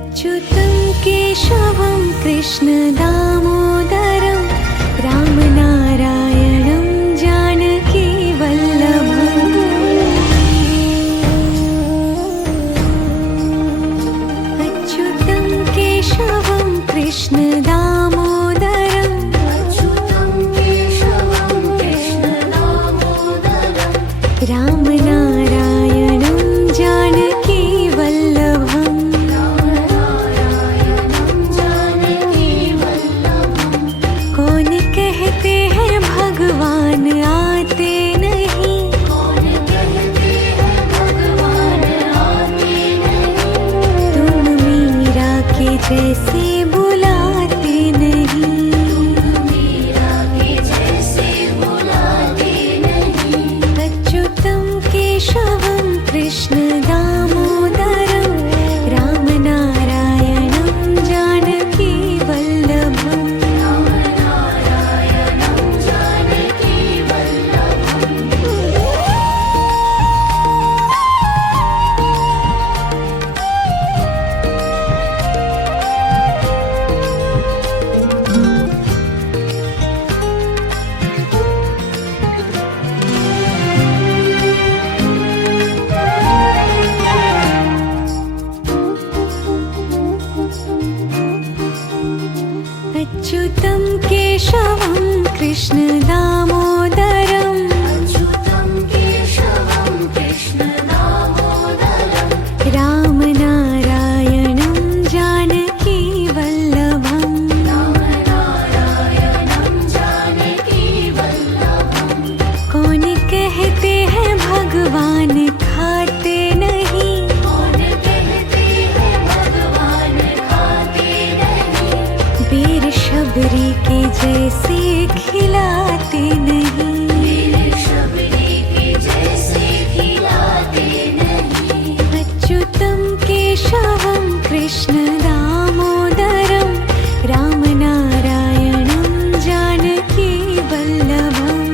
अच्युतं केशवं कृष्णदामोदरं रामनारायणं जानकीवल्लभम्। अच्युतं केशवं कृष्णदामोदरं रामनारायणं जानकीवल्लभम्। कौन कहते हैं भगवान आते नहीं, तुम मीरा के जैसे बुलाते नहीं। अच्युतं केशवं कृष्णदामोदरं रामनारायणं जानकीवल्लभम्। अच्युतं केशवं कृष्णदामोदरं रामनारायणं जानकीवल्लभम्। कौन कहते हैं भगवान खाते नहीं, वीर शबरी के जैसे खिलाते नहीं। अच्युतं केशवं कृष्णदामोदरं रामनारायणं जानकीवल्लभम्।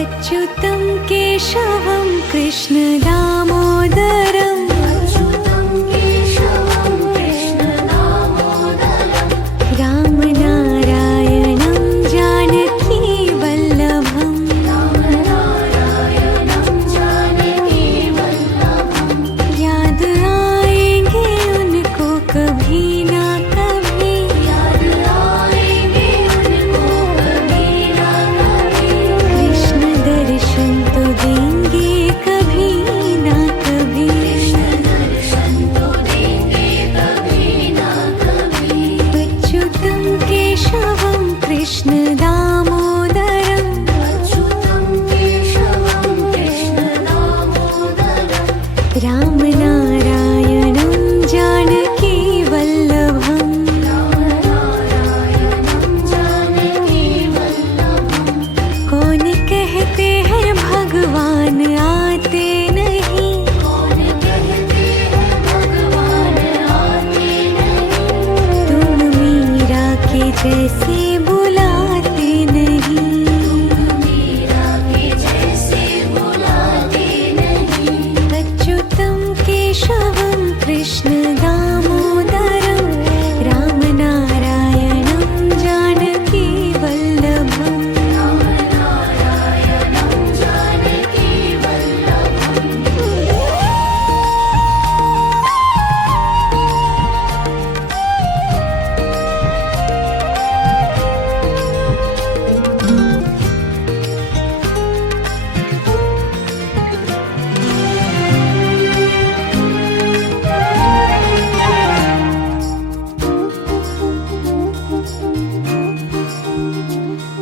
अच्युतं केशवं कृष्णदामोदरं रामनारायणं जानकीवल्लभम्। याद आएंगे उनको कभी ना कभी, कृष्ण दर्शन तो देंगे कभी ना कभी। अच्युतं केशवं कृष्णदामोदरं रामनारायणं जानकीवल्लभम्। कौन कहते हैं भगवान आते नहीं, तुम मीरा के जैसे बुलाते नहीं। अच्युतं केशवं कृष्णदामोदरं रामनारायणं जानकीवल्लभम्।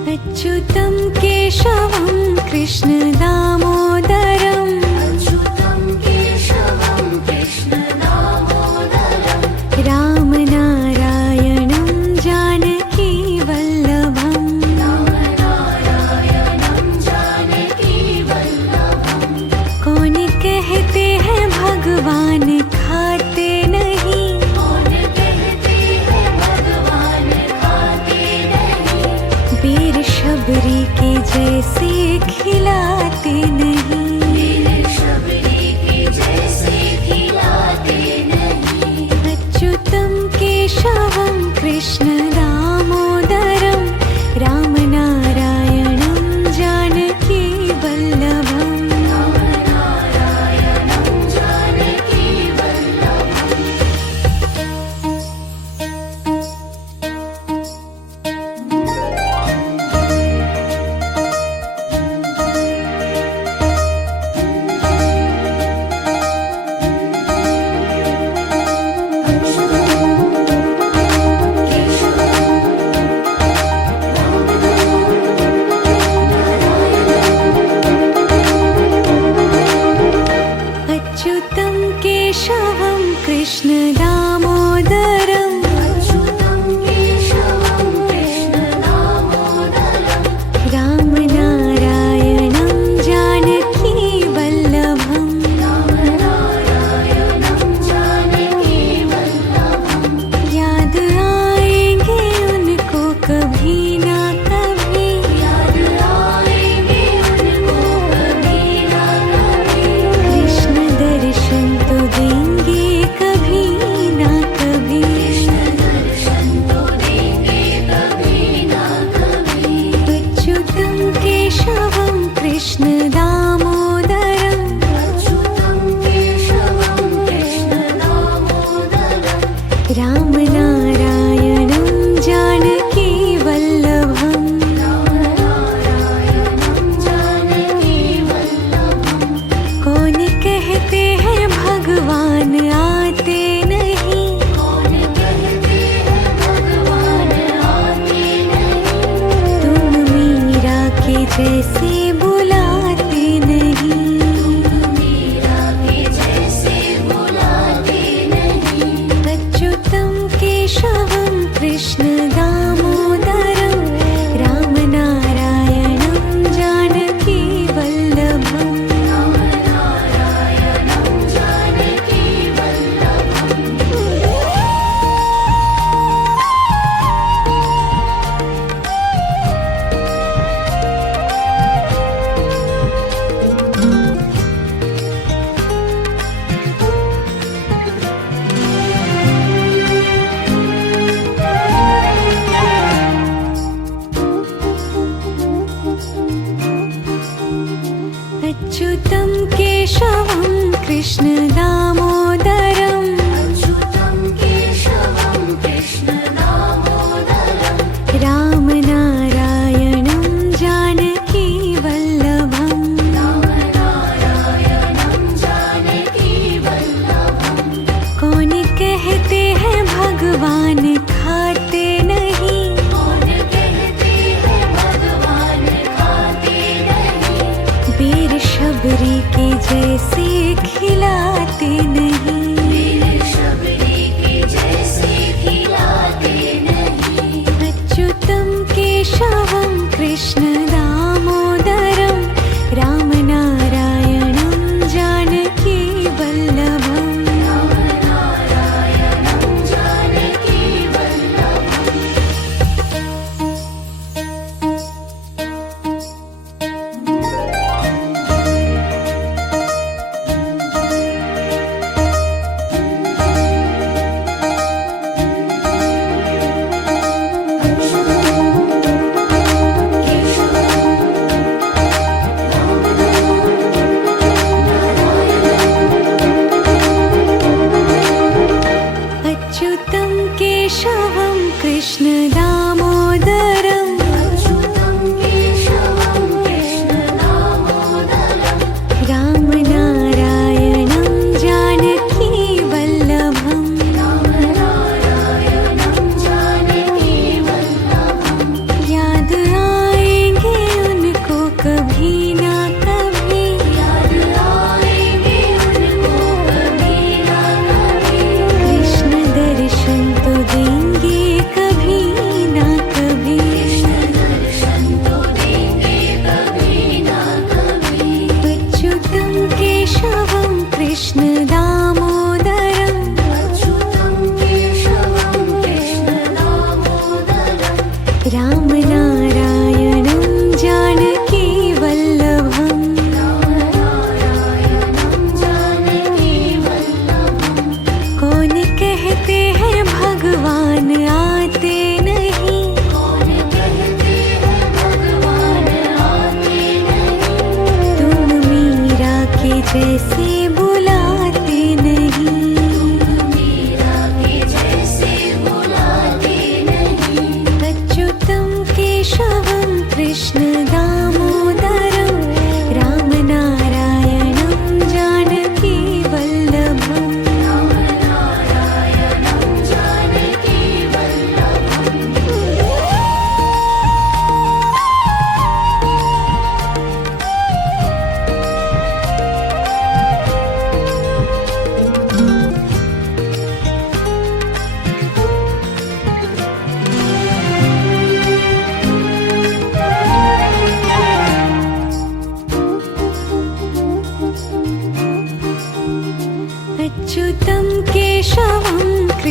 अच्युतं केशवं कृष्णदामोदरं अच्युतं केशवं कृष्णदामोदरं केशवं कृष्ण दामोदरं रामनारायणं जानकी वल्लभम् अच्युतं केशवं कृष्ण दामोदरं रामनारायणं जानकी वल्लभम् याद आएंगे उनको कभी ना कभी कृष्ण दर्शन तो देंगे कभी ना कभी अच्युतं केशवं कृष्ण दामोदरं रामनारायणं जानकी वल्लभम् कौन कहते हैं भगवान आते नहीं तुम मीरा के जैसे बुलाते नहीं अच्युतं केशवं कृष्ण दामोदरं रामनारायणं जानकी वल्लभम् अच्युतं केशवं कृष्ण दामोदरं रामनारायणं जानकी वल्लभम् कौन कहते हैं भगवान खाते नहीं वीर शबरी के जैसे खिलाते नहीं अच्युतं केशवं कृष्ण दामोदरं रामनारायणं जानकी वल्लभम् अच्युतं केशवं कृष्ण दामोदरं रामनारायणं जानकी वल्लभम् याद आएंगे उनको कभी ना कभी कृष्ण दर्शन तो देंगे कभी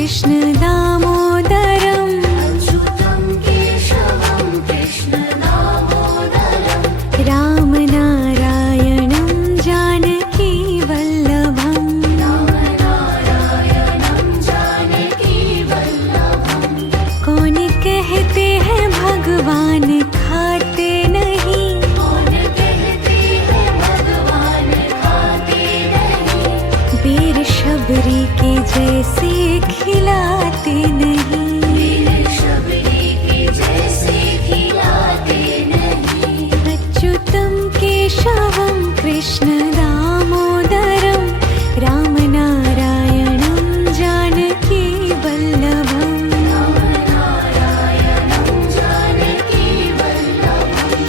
कृष्ण दामोदरम् अच्युतं केशवं कृष्ण दामोदरं रामनारायणं जानकी वल्लभम् रामनारायणं जानकी वल्लभं कौन कहते हैं भगवान खाते नहीं कौन कहते हैं भगवान खाते नहीं वीर शबरी के जैसे खिलाते नहीं वीर शबरी के जैसे खिलाते नहीं अच्युतं केशवं कृष्ण दामोदरं रामनारायणं जानकी वल्लभम् रामनारायणं जानकी वल्लभम्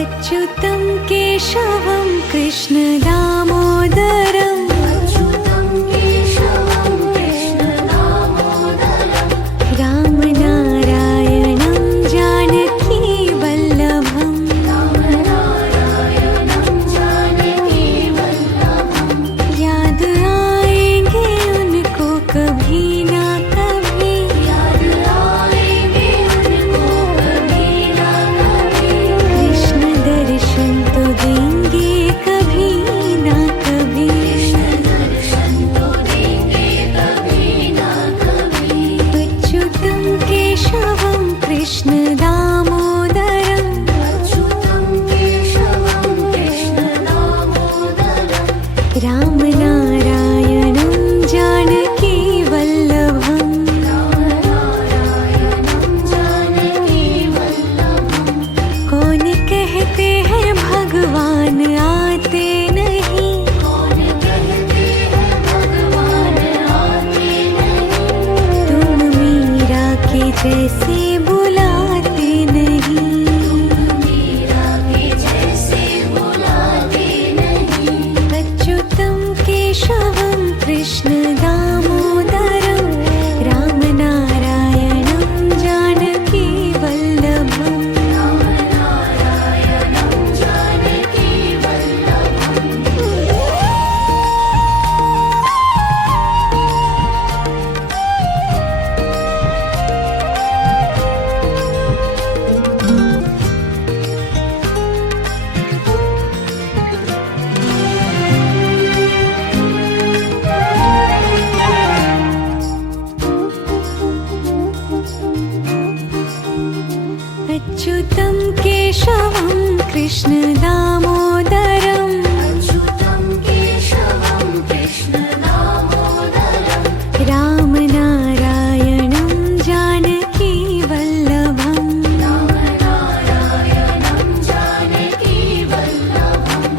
अच्युतं केशवं कृष्ण दामोदरम् अच्युतं केशवं कृष्ण दामोदरं रामनारायणं जानकी वल्लभम् रामनारायणं जानकी वल्लभं याद आएंगे उनको कभी ना कभी याद आएंगे उनको कभी ना कभी कृष्ण दर्शन तो देंगे कभी ना कभी कृष्ण दर्शन तो देंगे कभी ना कभी अच्युतं केशवं कृष्ण दामोदरम् अच्युतं केशवं कृष्ण दामोदरं रामनारायणं जानकी वल्लभम् रामनारायणं जानकी वल्लभं कौन कहते हैं भगवान आते नहीं कौन कहते हैं भगवान आते नहीं तुम मीरा के जैसे बुलाते नहीं मीरा के जैसे बुलाते नहीं अच्युतं केशवं कृष्ण दामोदरं रामनारायणं जानकी वल्लभम् रामनारायणं जानकी वल्लभम् अच्युतं केशवं कृष्ण दामोदरम् अच्युतं केशवं कृष्ण दामोदरं रामनारायणं जानकी वल्लभम् रामनारायणं जानकी वल्लभं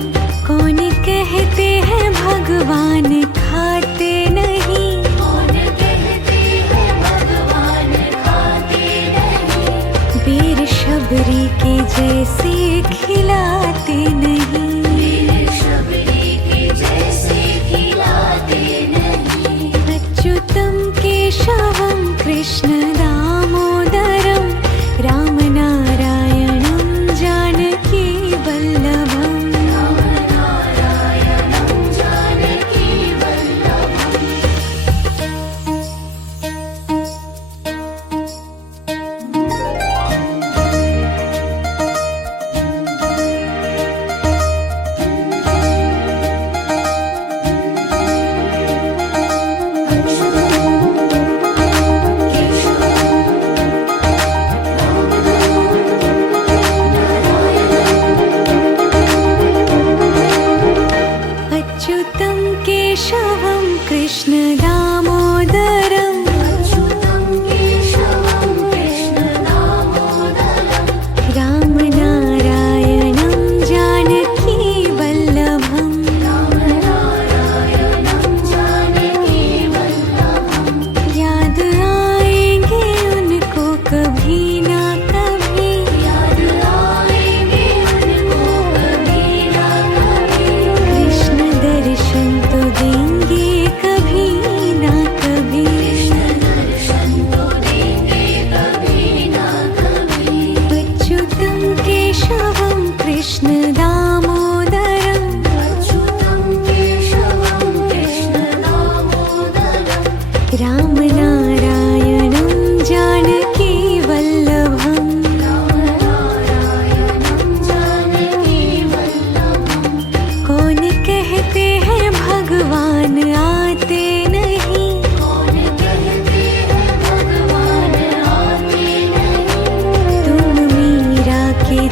कौन कहते हैं भगवान खाते नहीं कौन कहते हैं भगवान खाते नहीं वीर शबरी के जैसे खिलाते नहीं वीर शबरी के जैसे खिलाते नहीं अच्युतं केशवं कृष्ण दामोदरं रामनारायणं जानकी वल्लभम् रामनारायणं जानकी वल्लभम् केशवं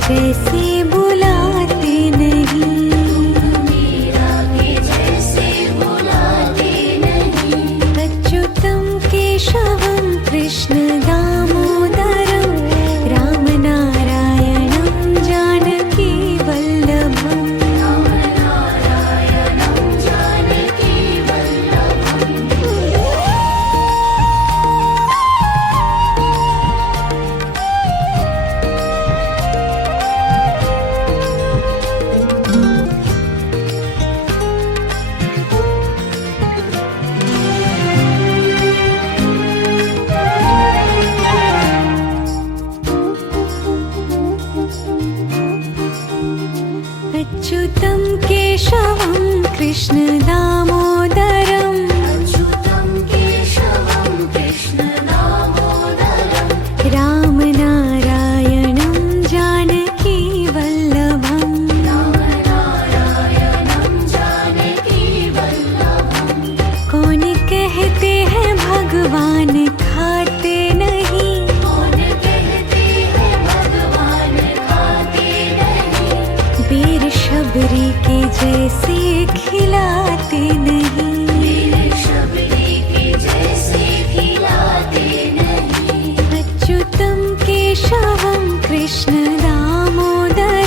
जैसे बुलाते नहीं। मीरा के जैसे बुलाते नहीं। अच्युतं केशवं कृष्ण दामोदरं राम नारायणं जानकी वल्लभम्। राम नारायणं जानकी वल्लभम्। अच्युतं केशवं कृष्ण दामोदरं अच्युतं केशवं कृष्ण दामोदरम्। राम नारायणं जानकी वल्लभम्। राम नारायणं जानकी वल्लभम्। कौन कहते हैं भगवान खाते नहीं। कौन कहते हैं भगवान खाते नहीं। वीर शबरी के जैसे खिलाते नहीं। मेरे शबरी के जैसे खिलाते नहीं। अच्युतं केशवं कृष्ण दामोदरं